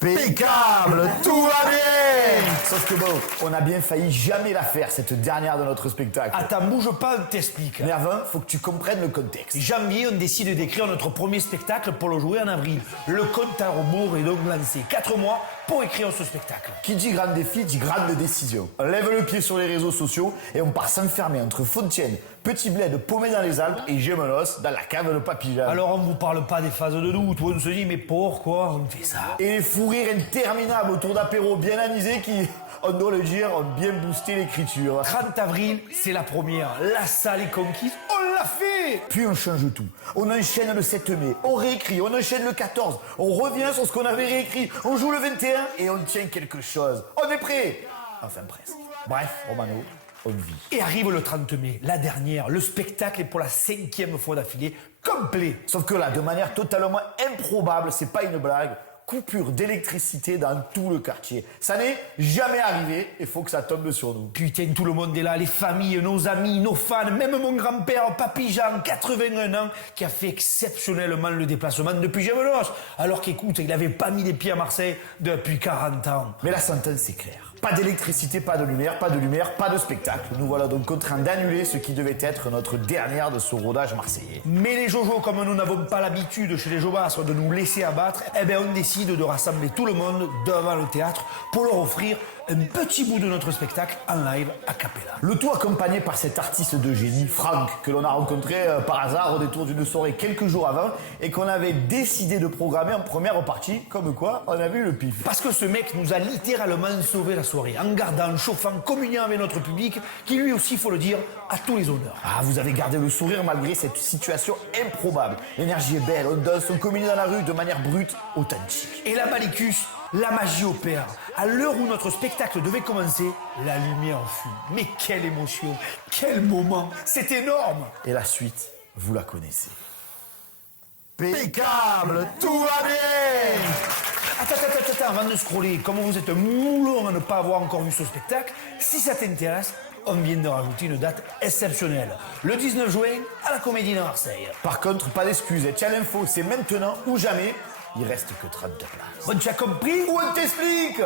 Impeccable, tout va bien. Sauf que bon, on a bien failli jamais la faire, cette dernière de notre spectacle. Attends, bouge pas, on t'explique. Mervin, faut que tu comprennes le contexte. Janvier, on décide d'écrire notre premier spectacle pour le jouer en avril. Le compte à rebours est donc lancé. 4 mois pour écrire ce spectacle. Qui dit grand défi, dit grande décision. On lève le pied sur les réseaux sociaux et on part s'enfermer entre Fontienne, Petit Bled paumé dans les Alpes et Gémenos dans la cave de Papy Jean. Alors on vous parle pas des phases de doute où on se dit mais pourquoi on fait ça? Et les fous rires interminables autour d'apéros bien anisés qui, on doit le dire, ont bien boosté l'écriture. 30 avril, c'est la première. La salle est conquise. On l'a fait! Puis on change tout. On enchaîne le 7 mai, on réécrit, on enchaîne le 14, on revient sur ce qu'on avait réécrit, on joue le 21 et on tient quelque chose. On est prêt! Enfin presque. Bref, Romano, on vit. Et arrive le 30 mai, la dernière. Le spectacle est pour la 5e fois d'affilée complet. Sauf que là, de manière totalement improbable, c'est pas une blague, coupure d'électricité dans tout le quartier. Ça n'est jamais arrivé et faut que ça tombe sur nous. Putain, tout le monde est là, les familles, nos amis, nos fans, même mon grand-père, Papy Jean, 81 ans, qui a fait exceptionnellement le déplacement depuis Gémenos, alors qu'écoute, il n'avait pas mis les pieds à Marseille depuis 40 ans. Mais la sentence c'est clair. Pas d'électricité, pas de lumière, pas de lumière, pas de spectacle. Nous voilà donc contraints d'annuler ce qui devait être notre dernière de ce rodage marseillais. Mais les Jojo, comme nous n'avons pas l'habitude chez les Jobas de nous laisser abattre, eh ben on décide de rassembler tout le monde devant le théâtre pour leur offrir un petit bout de notre spectacle en live a cappella. Le tout accompagné par cet artiste de génie, Franck, que l'on a rencontré par hasard au détour d'une soirée quelques jours avant et qu'on avait décidé de programmer en première partie, comme quoi on a vu le pif. Parce que ce mec nous a littéralement sauvé la soirée, en gardant, chauffant, communiant avec notre public, qui lui aussi, faut le dire, a tous les honneurs. Ah, vous avez gardé le sourire malgré cette situation improbable. L'énergie est belle, on danse, on communie dans la rue de manière brute, authentique. Et la Malicus, la magie opère. À l'heure où notre spectacle devait commencer, la lumière fut. Mais quelle émotion, quel moment, c'est énorme. Et la suite, vous la connaissez. Impeccable, tout va bien. Attends, avant de scroller, comme vous êtes moulon à ne pas avoir encore vu ce spectacle, si ça t'intéresse, on vient de rajouter une date exceptionnelle. Le 19 juin, à la Comédie de Marseille. Par contre, pas d'excuses, tiens l'info, c'est maintenant ou jamais. Il reste que 32 places. Bon, tu as compris? Ou on t'explique.